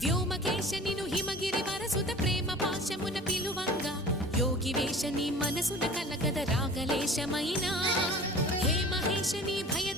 వ్యోమకేశనిను హిమగిరి వరసుత ప్రేమ పాశమున పిలువంగా యోగి వేషని మనసున కలకద రాగలేశమైనా హే మహేశని భయ